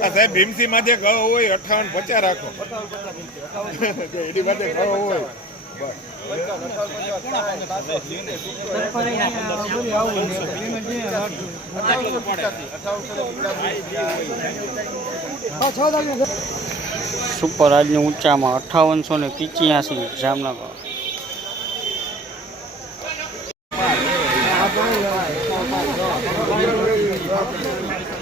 સાહેબ, ભીમસી માથે ગયો હોય, અઠાવન, પચાસ રાખો. જો એની ગયો હોય. સુપર આજની ઊંચામાં અઠાવનસો ને પિચ્યાસી જામનગર.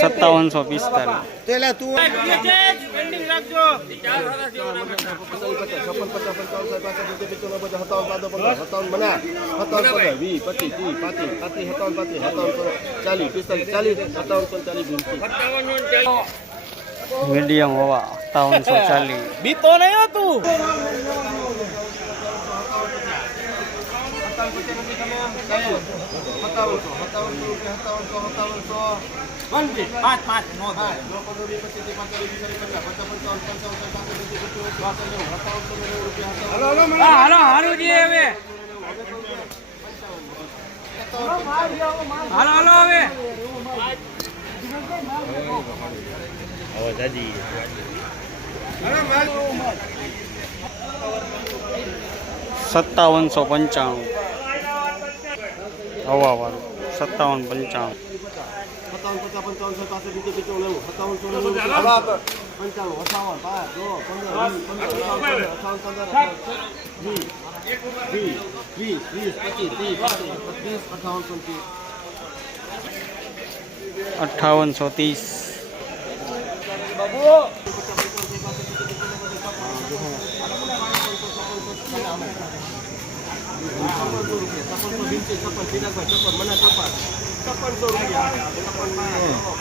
સત્તાવનસો પિસ્તાલીસ પેલા તું મીડિયમ હવા સત્તાવનસો ચાલીસ. બીતો નહીં હતું પાંચ પાંચ નો થાય સત્તાવનસો પંચાણું. વીસ સત્તાવન પંચાવન પચીસ ત્રીસ પાંત્રીસ પચીસ અઠાવન પંચીસ અઠાવનસો ત્રીસ છપ્પનસો રૂપિયા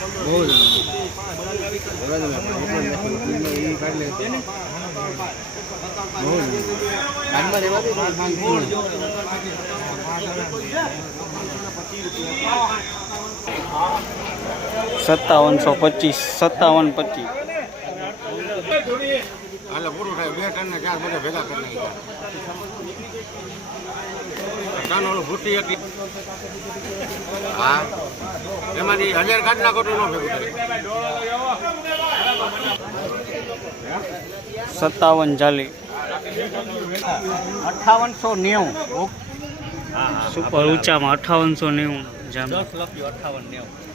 સત્તાવનસો પચીસ, સત્તાવન પચીસ. હાલે, પૂરું થાય. બે ટન ને ચાર બધા ભેગા કરી નાખ્યા. ઓલું ભૂસી હતી. હા. એમાંથી હજાર ન ભેગું સત્તાવન ચાલી અઠાવનસો નેવું. સુપર ઊંચામાં અઠાવનસો નેવું જામ. લખ્યું અઠાવન નેવું.